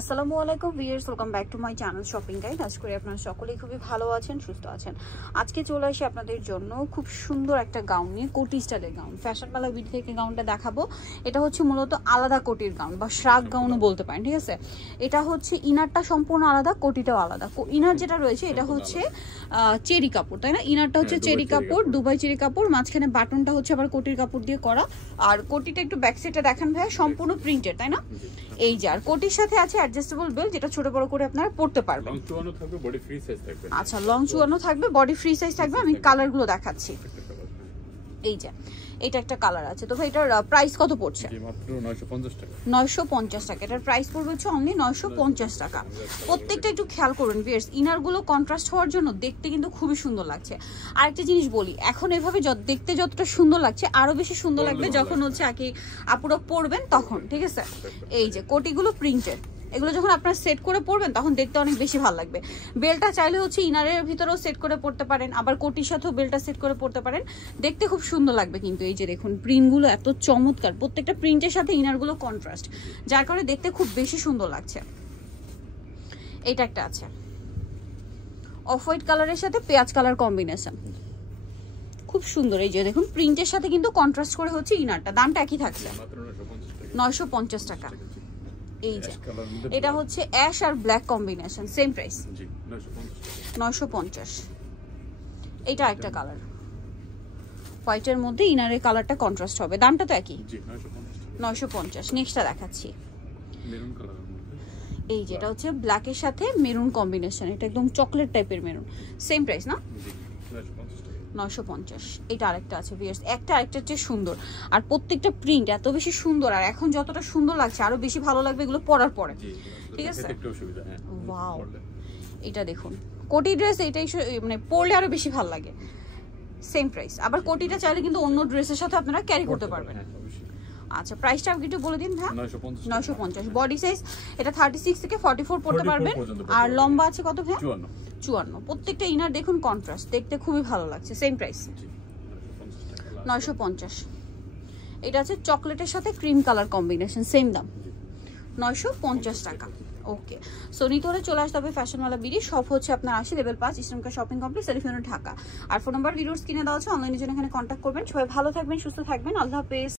আসসালামু আলাইকুম viewers, welcome back to my channel shopping guide. আশা করি আপনারা সকলেই খুবই ভালো আছেন, সুস্থ আছেন। আজকে চলে আসি আপনাদের জন্য খুব সুন্দর একটা গাউন নিয়ে, কোটি স্টাইলের গাউন। ফ্যাশন বালা ভিডিও থেকে গাউনটা দেখাবো। এটা হচ্ছে মূলত আলাদা কোটির গাউন বা শ্রাগ গাউনও বলতে পারেন, ঠিক আছে। এটা হচ্ছে ইনারটা সম্পূর্ণ আলাদা, কোটিটাও আলাদা। ইনার যেটা রয়েছে এটা হচ্ছে চেরি কাপড়, তাই না? ইনারটা হচ্ছে চেরি কাপড়, দুবাই চেরি কাপড়, মাঝখানে বাটনটা হচ্ছে আবার কোটির কাপড় দিয়ে করা। আর কোটিটা একটু ব্যাক সাইডে দেখান ভাইয়া, সম্পূর্ণ প্রিন্টেড, তাই না? এই যে আর কোটির সাথে আছে অ্যাডজাস্টেবল বেল্ট, যেটা ছোট বড় করে আপনারা পড়তে পারবেন। লং চুয়ানো থাকবে, বডি ফ্রি সাইজ থাকবে। আচ্ছা, লং চুয়ানো থাকবে, বডি ফ্রি সাইজ থাকবে। আমি কালারগুলো দেখাচ্ছি। এই যে এটা একটা কালার আছে। তো ভাই এটার প্রাইস কত পড়ছে? মাত্র 950 টাকা। 950 টাকা। এটার প্রাইস পড়বে হচ্ছে অনলি 950 টাকা। প্রত্যেকটা একটু খেয়াল করবেন ভিউয়ার্স, ইনারগুলো কন্ট্রাস্ট হওয়ার জন্য দেখতে কিন্তু খুবই সুন্দর লাগছে। আরেকটা জিনিস বলি, এখন এভাবে দেখতে যতটা সুন্দর লাগছে, আরো বেশি সুন্দর লাগবে যখন হচ্ছে আপুরা পরবেন তখন, ঠিক আছে। এই যে কোটিগুলো প্রিন্টেড, এগুলো যখন আপনারা সেট করে পরবেন তখন দেখতে অনেক বেশি ভালো লাগবে। বেলটা চাইলে হচ্ছে ইনারের ভিতরেও সেট করে পরতে পারেন, আবার কোটির সাথেও বেলটা সেট করে পরতে পারেন, দেখতে খুব সুন্দর লাগবে। কিন্তু এই যে দেখুন প্রিন্টগুলো এত চমৎকার, প্রত্যেকটা প্রিন্টের সাথে ইনারগুলো কন্ট্রাস্ট, যার কারণে দেখতে খুব বেশি সুন্দর লাগছে। এটা একটা আছে অফ হোয়াইট কালারের সাথে পেঁয়াজ কালার কম্বিনেশন, খুব সুন্দর। এই যে দেখুন প্রিন্টের সাথে কিন্তু কন্ট্রাস্ট করে হচ্ছে ইনারটা। দামটা একই থাকছে 950 টাকা। এই যে এটা হচ্ছে অ্যাশ আর ব্ল্যাক কম্বিনেশন, সেম প্রাইস 950। এটা একটা কালার হোয়াইটের মধ্যে ইনারের কালারটা কন্ট্রাস্ট হবে, দামটা তো একই 950। নেক্সটটা দেখাচ্ছি। এই যে এটা হচ্ছে ব্ল্যাকের সাথে মেরুন কম্বিনেশন, এটা একদম চকলেট টাইপের মেরুন, সেম প্রাইস না? 950। এটা আরেকটা আছে ভিউয়ার্স, একটা আরেকটার চেয়ে সুন্দর, আর প্রত্যেকটা প্রিন্ট এত বেশি সুন্দর, আর এখন যতটা সুন্দর লাগছে আরো বেশি ভালো লাগবে এগুলো পরার পরে, ঠিক আছে। ওয়াও, এটা দেখুন কোটি ড্রেস, এটাই মানে পরলে আরো বেশি ভালো লাগে, সেম প্রাইস। আবার কোটিটা চাইলে কিন্তু অন্য ড্রেসের সাথে আপনারা ক্যারি করতে পারবেন। আচ্ছা, প্রাইসটা আপনি একটু বলে দিন ভাই। 950। বডি সাইজ এটা 36 থেকে 44 পড়তে পারবেন, আর লম্বা আছে কত ভাই? 54। প্রত্যেকটা ইনার দেখুন কন্ট্রাস্ট, দেখতে খুবই ভালো লাগছে, সেম প্রাইস 950। এটা আছে চকলেটের সাথে ক্রিম কালার কম্বিনেশন, সেম দাম 950 টাকা। ওকে, সো নিতে হলে চলে আসতে হবে ফ্যাশনওয়ালা বিডি। শপ হচ্ছে আপনার 80 level 5 eastern shopping complex, telephone Dhaka. আর ফোন নাম্বার ভিডিওস কিনে দেওয়া আছে, অনলাইনের জন্য এখানে কন্ট্যাক্ট করবেন। সবাই ভালো থাকবেন, সুস্থ থাকবেন, আল্লাহ হাফেজ।